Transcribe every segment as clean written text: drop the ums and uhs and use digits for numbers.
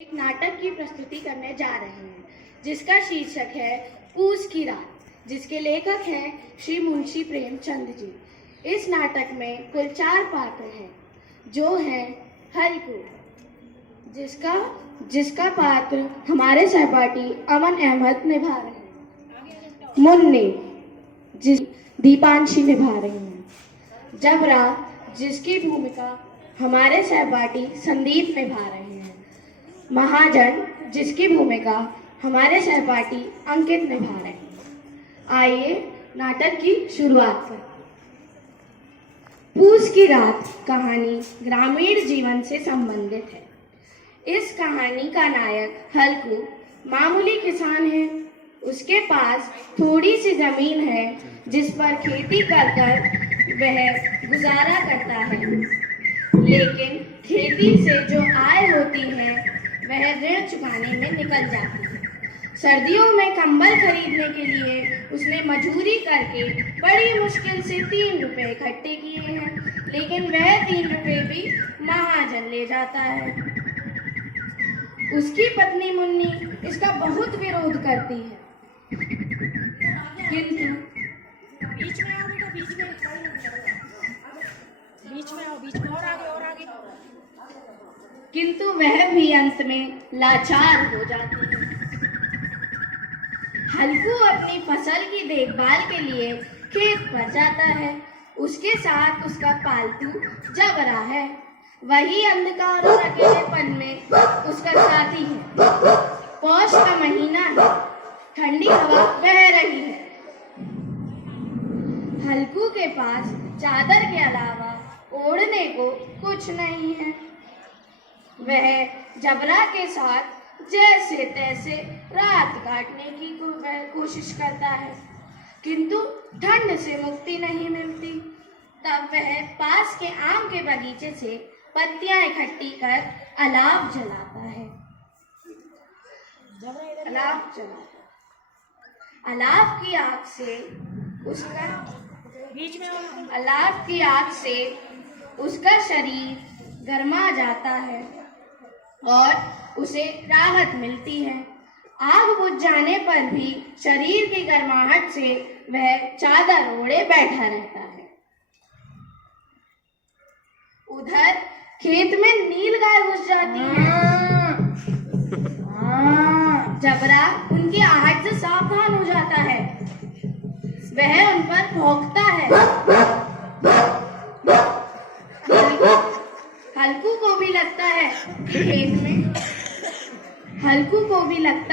एक नाटक की प्रस्तुति करने जा रहे हैं जिसका शीर्षक है पूस की रात, जिसके लेखक हैं श्री मुंशी प्रेमचंद जी। इस नाटक में कुल 4 पात्र हैं जो हैं हल्कू, जिसका पात्र हमारे सहपाठी अमन अहमद निभा रहे हैं, मुन्नी दीपांशी निभा रही हैं, जबरा जिसकी भूमिका हमारे सहपाठी संदीप निभा रहे हैं, महाजन जिसकी भूमिका हमारे सहपाठी अंकित निभा रहे हैं। आइए नाटक की शुरुआत करें। पूस की रात कहानी ग्रामीण जीवन से संबंधित है। इस कहानी का नायक हल्कू मामूली किसान है। उसके पास थोड़ी सी जमीन है जिस पर खेती कर वह गुजारा करता है, लेकिन खेती से जो आय होती है वह ऋण चुकाने में निकल जाती है। सर्दियों में कंबल खरीदने के लिए उसने मजदूरी करके बड़ी मुश्किल से 3 रुपए इकट्ठे किए हैं, लेकिन वह 3 रुपए भी महाजन ले जाता है। उसकी पत्नी मुन्नी इसका बहुत विरोध करती है, किंतु किंतु वह भी अंत में लाचार हो जाती है। हल्कू अपनी फसल की देखभाल के लिए खेत पर जाता है। उसके साथ उसका पालतू जबरा है। वही अंधकार और अकेलेपन में उसका साथी है। पौष का महीना है, ठंडी हवा बह रही है। हल्कू के पास चादर के अलावा ओढ़ने को कुछ नहीं है। वह जबरा के साथ जैसे तैसे रात काटने की कोशिश करता है, किंतु ठंड से मुक्ति नहीं मिलती। तब वह पास के आम के बगीचे से पत्तियां इकट्ठी कर अलाव जलाता है। अलाव की आग से उसका शरीर गर्मा जाता है और उसे राहत मिलती है। आग बुझ जाने पर भी शरीर की गर्माहट से वह चादर ओढ़े बैठा रहता है। उधर खेत में नीलगाय घुस जाती है। जबरा उनकी आहट से सावधान हो जाता है। वह उन पर भौंकता है। हल्कू को भी लगता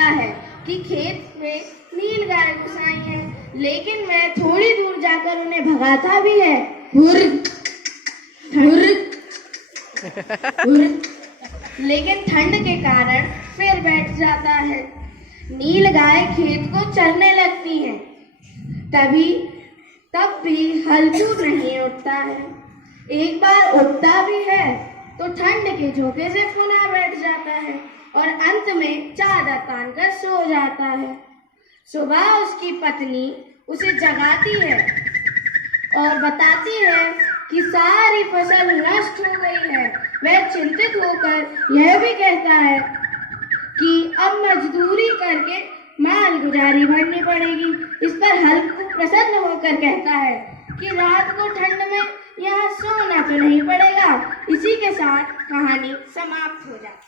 है कि खेत में नीलगाय घुस आई है, लेकिन वह थोड़ी दूर जाकर उन्हें भगाता भी है। लेकिन ठंड के कारण फिर बैठ जाता है। नीलगाय खेत को चरने लगती है। तब भी हल्कू नहीं उठता है। एक बार उठता भी है तो ठंड के झोंके से पुनः बैठ जाता है और अंत में चादर तानकर सो जाता है। सुबह उसकी पत्नी उसे जगाती है और बताती है कि सारी फसल नष्ट हो गई है। वह चिंतित होकर यह भी कहता है कि अब मजदूरी करके माल गुजारी भरनी पड़ेगी। इस पर हल्कू प्रसन्न होकर कहता है कि रात को ठंड में यहाँ सोना तो नहीं पड़ेगा। इसी के साथ कहानी समाप्त हो जाती है।